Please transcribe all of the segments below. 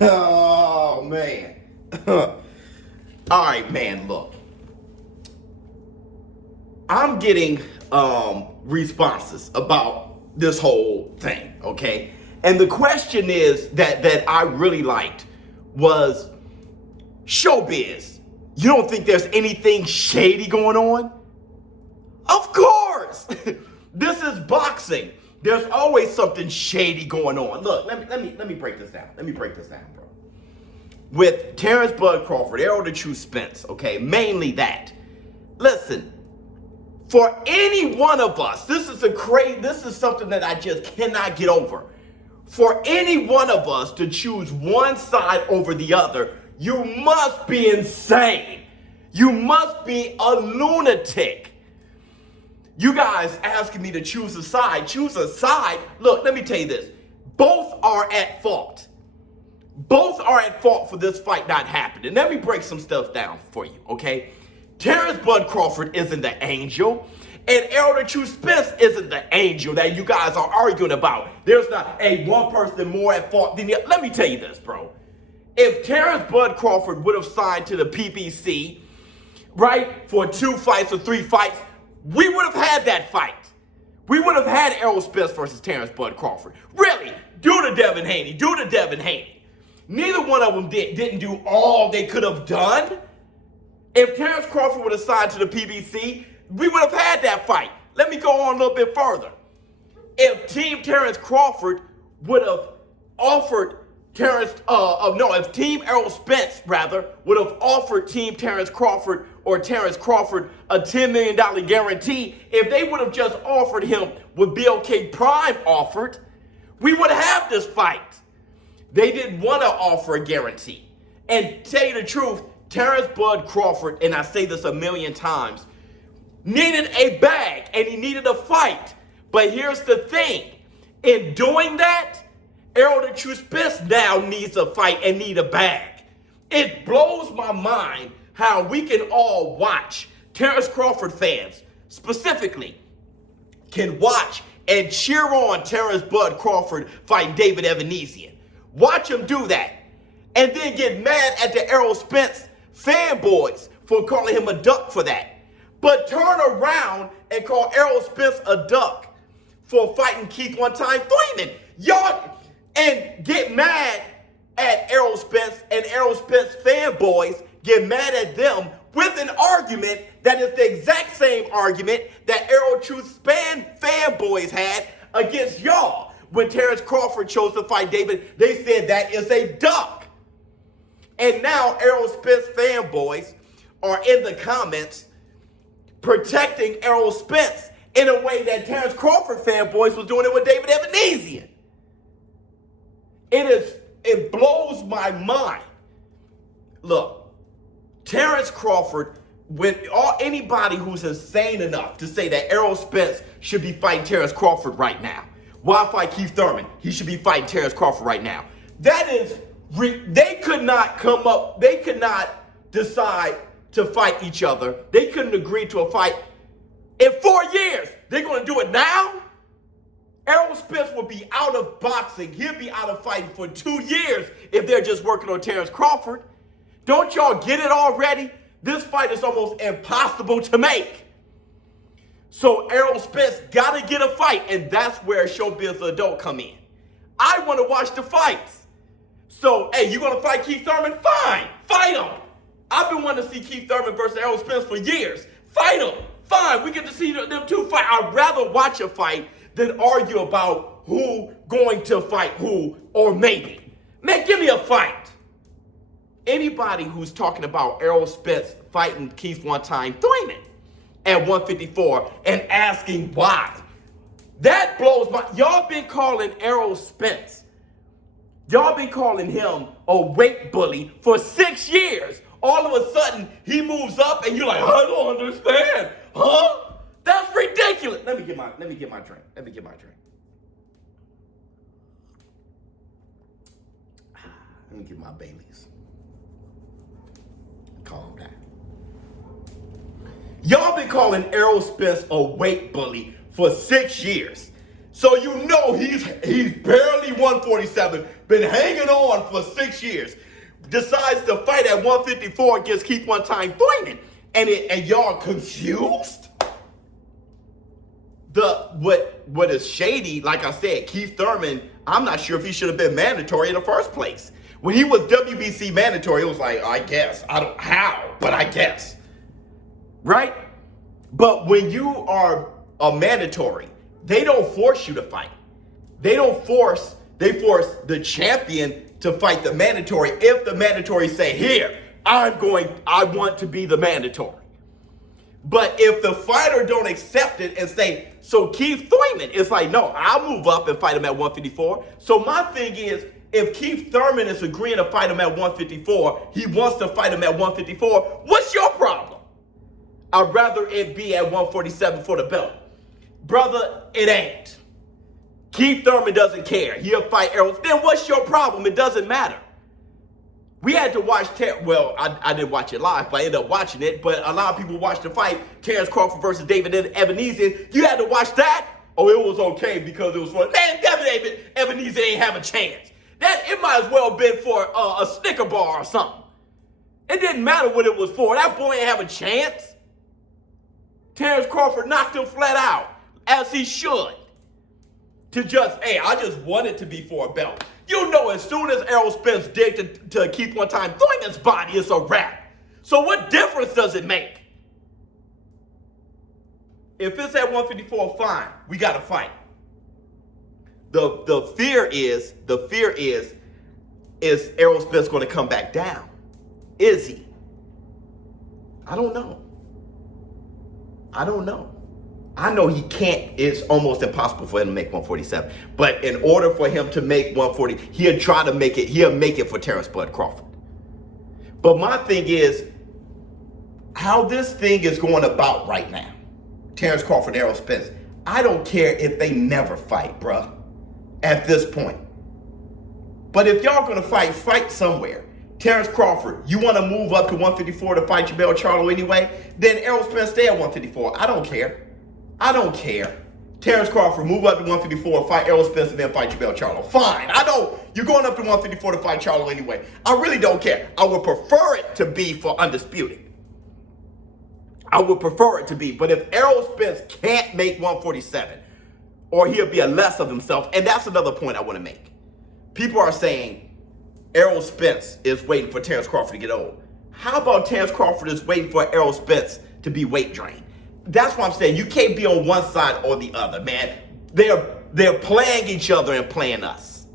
Oh, man. All right, man, look. I'm getting responses about this whole thing, okay? And the question is that I really liked was, Showbizz, you don't think there's anything shady going on? Of course! This is boxing. There's always something shady going on. Look, let me break this down. Let me break this down, bro. With Terrence Bud Crawford, Errol the True Spence, okay? Mainly that. Listen, for any one of us, this is something that I just cannot get over. For any one of us to choose one side over the other, you must be insane. You must be a lunatic. You guys asking me to choose a side. Choose a side. Look, let me tell you this. Both are at fault. Both are at fault for this fight not happening. Let me break some stuff down for you, okay? Terrence Bud Crawford isn't the angel, and Errol the True Spence isn't the angel that you guys are arguing about. There's not one person more at fault than the other. Let me tell you this, bro. If Terrence Bud Crawford would have signed to the PBC, right, for 2 fights or 3 fights, we would have had that fight. We would have had Errol Spence versus Terrence Bud Crawford. Really, due to Devin Haney. Neither one of them didn't do all they could have done. If Terrence Crawford would have signed to the PBC, we would have had that fight. Let me go on a little bit further. If Team Terrence Crawford would have offered if Team Errol Spence, rather, would have offered Team Terrence Crawford or Terrence Crawford a $10 million guarantee, if they would have just offered him what BLK Prime offered, we would have this fight. They didn't want to offer a guarantee. And tell you the truth, Terrence Bud Crawford, and I say this a million times, needed a bag and he needed a fight. But here's the thing. In doing that, Errol the True Spence now needs a fight and need a bag. It blows my mind how we can all watch, Terrence Crawford fans specifically, can watch and cheer on Terrence Bud Crawford fighting David Evanesian. Watch him do that. And then get mad at the Errol Spence fanboys for calling him a duck for that. But turn around and call Errol Spence a duck for fighting Keith one-time Thurman. Y'all, and get mad at Errol Spence, and Errol Spence fanboys get mad at them with an argument that is the exact same argument that Errol True Spence fanboys had against y'all. When Terrence Crawford chose to fight David, they said that is a duck. And now Errol Spence fanboys are in the comments protecting Errol Spence in a way that Terrence Crawford fanboys was doing it with David Evanesian. It blows my mind. Look, Terrence Crawford, anybody who's insane enough to say that Errol Spence should be fighting Terrence Crawford right now. Why fight Keith Thurman? He should be fighting Terrence Crawford right now. They could not decide to fight each other. They couldn't agree to a fight in 4 years. They're going to do it now? Errol Spence will be out of boxing. He'll be out of fighting for 2 years if they're just working on Terrence Crawford. Don't y'all get it already? This fight is almost impossible to make. So Errol Spence got to get a fight, and that's where Showbizz Adult come in. I want to watch the fights. So, hey, you going to fight Keith Thurman? Fine. Fight him. I've been wanting to see Keith Thurman versus Errol Spence for years. Fight him. Fine. We get to see them two fight. I'd rather watch a fight than argue about who going to fight who, or maybe. Man, give me a fight. Anybody who's talking about Errol Spence fighting Keith one-time Thurman at 154 and asking why, that blows my... Y'all been calling Errol Spence, y'all been calling him a weight bully for 6 years. All of a sudden, he moves up and you're like, I don't understand. Huh? That's ridiculous. Let me get my drink. Let me get my drink. Let me get my Baileys. Calm down. Y'all been calling Errol Spence a weight bully for 6 years. So you know though he's barely 147, been hanging on for 6 years, decides to fight at 154 against Keith one time Thurman, and y'all confused? What is shady, like I said, Keith Thurman, I'm not sure if he should have been mandatory in the first place. When he was WBC mandatory, it was like, I guess. I don't how, but I guess. Right? But when you are a mandatory, they don't force you to fight. They force the champion to fight the mandatory if the mandatory say, here, I want to be the mandatory. But if the fighter don't accept it and say, so Keith Thurman, it's like, no, I'll move up and fight him at 154. So my thing is, if Keith Thurman is agreeing to fight him at 154, he wants to fight him at 154, what's your problem? I'd rather it be at 147 for the belt. Brother, it ain't. Keith Thurman doesn't care. He'll fight Errol. Then what's your problem? It doesn't matter. We had to watch, I didn't watch it live, but I ended up watching it. But a lot of people watched the fight, Terrence Crawford versus David Ebenezer. You had to watch that? Oh, it was okay because it was fun. Man, David Ebenezer ain't have a chance. It might as well have been for a Snicker bar or something. It didn't matter what it was for. That boy ain't have a chance. Terrence Crawford knocked him flat out, as he should. I just want it to be for a belt. You know, as soon as Errol Spence digged to Keith one time Thurman's body, it's a wrap. So what difference does it make? If it's at 154, fine. We got to fight. The fear is Errol Spence going to come back down? Is he? I don't know. I know he can't. It's almost impossible for him to make 147. But in order for him to make 140, he'll try to make it. He'll make it for Terrence Bud Crawford. But my thing is, how this thing is going about right now, Terrence Crawford, Errol Spence, I don't care if they never fight, bruh, at this point. But if y'all going to fight somewhere. Terrence Crawford, you want to move up to 154 to fight Jamel Charlo anyway? Then Errol Spence stay at 154. I don't care. Terrence Crawford, move up to 154, fight Errol Spence, and then fight Jamel Charlo. Fine. I know you're going up to 154 to fight Charlo anyway. I really don't care. I would prefer it to be for undisputed. I would prefer it to be. But if Errol Spence can't make 147, or he'll be a less of himself, and that's another point I want to make. People are saying Errol Spence is waiting for Terrence Crawford to get old. How about Terrence Crawford is waiting for Errol Spence to be weight drained? That's what I'm saying. You can't be on one side or the other, man. They're playing each other and playing us.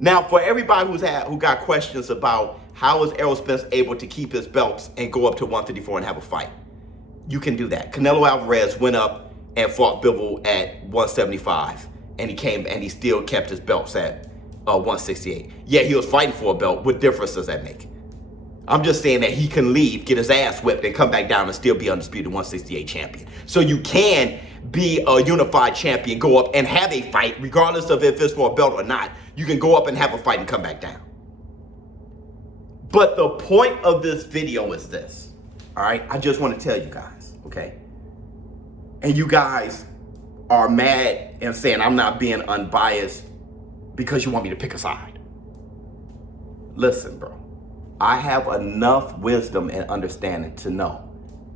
Now, for everybody who got questions about how is Errol Spence able to keep his belts and go up to 154 and have a fight, you can do that. Canelo Alvarez went up and fought Bivol at 175, and he still kept his belts at 168. Yeah, he was fighting for a belt. What difference does that make? I'm just saying that he can leave, get his ass whipped, and come back down and still be undisputed 168 champion. So you can be a unified champion, go up and have a fight, regardless of if it's for a belt or not. You can go up and have a fight and come back down. But the point of this video is this, all right? I just want to tell you guys, okay? And you guys are mad and saying I'm not being unbiased because you want me to pick a side. Listen, bro. I have enough wisdom and understanding to know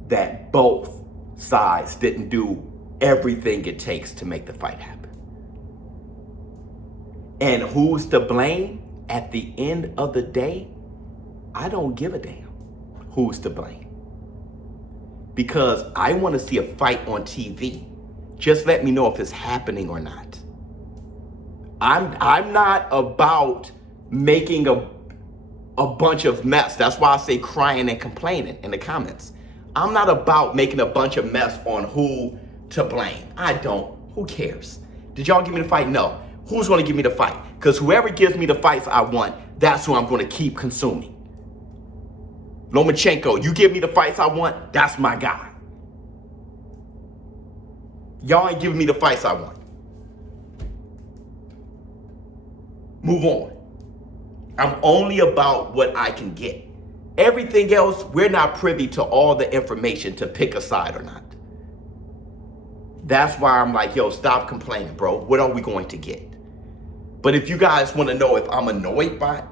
that both sides didn't do everything it takes to make the fight happen. And who's to blame at the end of the day? I don't give a damn who's to blame. Because I want to see a fight on TV. Just let me know if it's happening or not. I'm not about making a bunch of mess. That's why I say crying and complaining in the comments. I'm not about making a bunch of mess on who to blame. I don't. Who cares? Did y'all give me the fight? No. Who's going to give me the fight? Because whoever gives me the fights I want, that's who I'm going to keep consuming. Lomachenko, you give me the fights I want, that's my guy. Y'all ain't giving me the fights I want. Move on. I'm only about what I can get. Everything else, we're not privy to all the information to pick a side or not. That's why I'm like, yo, stop complaining, bro. What are we going to get? But if you guys want to know if I'm annoyed by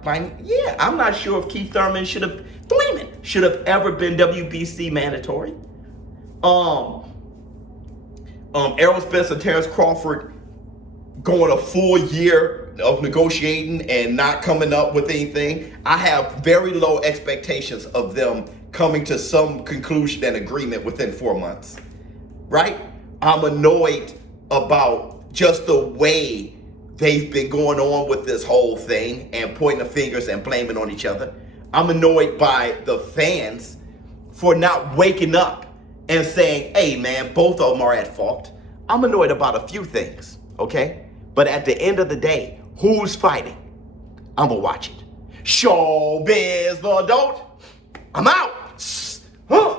yeah, I'm not sure if Keith Thurman should have ever been WBC mandatory. Errol Spence and Terrence Crawford going a full year of negotiating and not coming up with anything. I have very low expectations of them coming to some conclusion and agreement within 4 months, right? I'm annoyed about just the way they've been going on with this whole thing and pointing the fingers and blaming on each other. I'm annoyed by the fans for not waking up and saying, hey man, both of them are at fault. I'm annoyed about a few things, okay? But at the end of the day, who's fighting? I'm gonna watch it. Showbizz, the adult. I'm out. Huh.